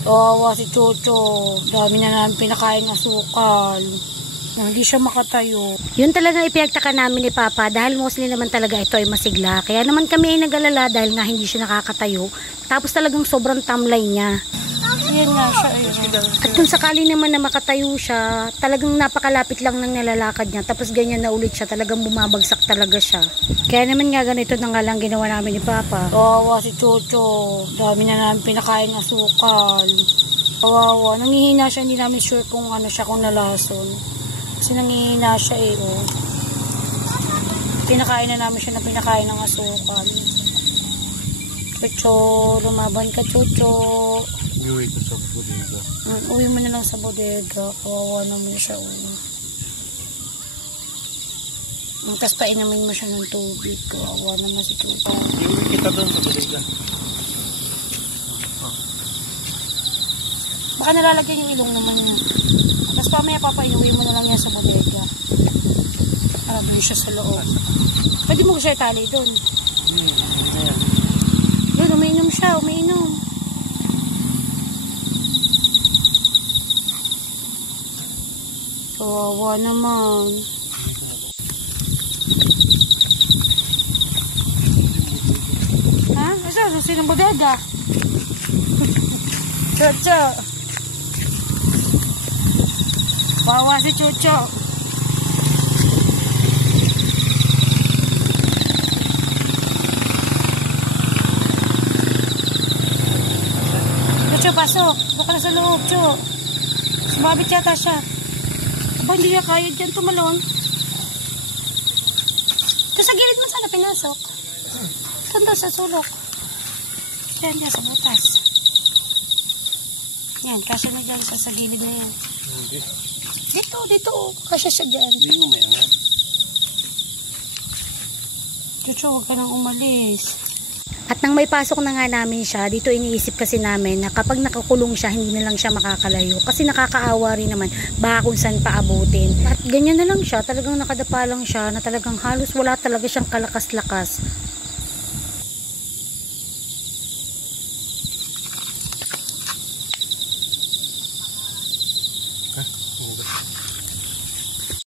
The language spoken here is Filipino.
Kawawa si Chocho. Dami na namin pinakain asukal. Hindi siya makatayo. Yun talaga ipinagtaka namin ni Papa dahil mostly naman talaga ito ay masigla. Kaya naman kami ay nag-alala dahil nga hindi siya nakakatayo. Tapos talagang sobrang tamlay niya. Yan nga siya. At kung sakali naman na makatayo siya, talagang napakalapit lang ng nalalakad niya. Tapos ganyan na ulit siya, talagang bumabagsak talaga siya. Kaya naman nga ganito na nga lang ginawa namin ni Papa. Kawawa si Chocho. Dami na namin pinakain asukal. Kawawa. Nangihina siya, hindi namin sure kung ano siya, kung nalason. Kasi nangihina siya oh. Pinakain na namin siya na pinakain ng asukal. Chocho, lumaban ka Chocho. Uwi ko sa bodega. Uwi mo na lang sa bodega. Kawawa naman siya Tapos painamin mo siya ng tubig. Kawawa naman si Chocho. Uwi kita doon sa bodega. Baka nalalagyan yung ilong naman niya. Tapos pamaya papaiuwi mo na lang yan sa bodega. Para doon siya sa loob. Pwede mo siya itali doon. Doon, umiinom siya. Umiinom. Kawawa naman. Ha? Asa? Susi ng bodega. Chocho. Kawawa si Chocho. Chocho, pasok. Baka na sa loob, Cho. Sumabit yata siya. Aba, hindi niya kaya dyan tumalon. Ito sa gilid mo sana pinasok. Tanda sa sulok. Yan, yan sa butas. Yan, kasya na dyan sa gilid na yan. Dito. Kasya siya dyan. Hindi mo may angat. Chocho, huwag ka nang umalis. At nang may pasok na nga namin siya, dito iniisip kasi namin na kapag nakakulong siya, hindi na lang siya makakalayo. Kasi nakakaawa rin naman, baka kung saan paabutin. At ganyan na lang siya, talagang nakadapa lang siya, na talagang halos wala talaga siyang kalakas-lakas.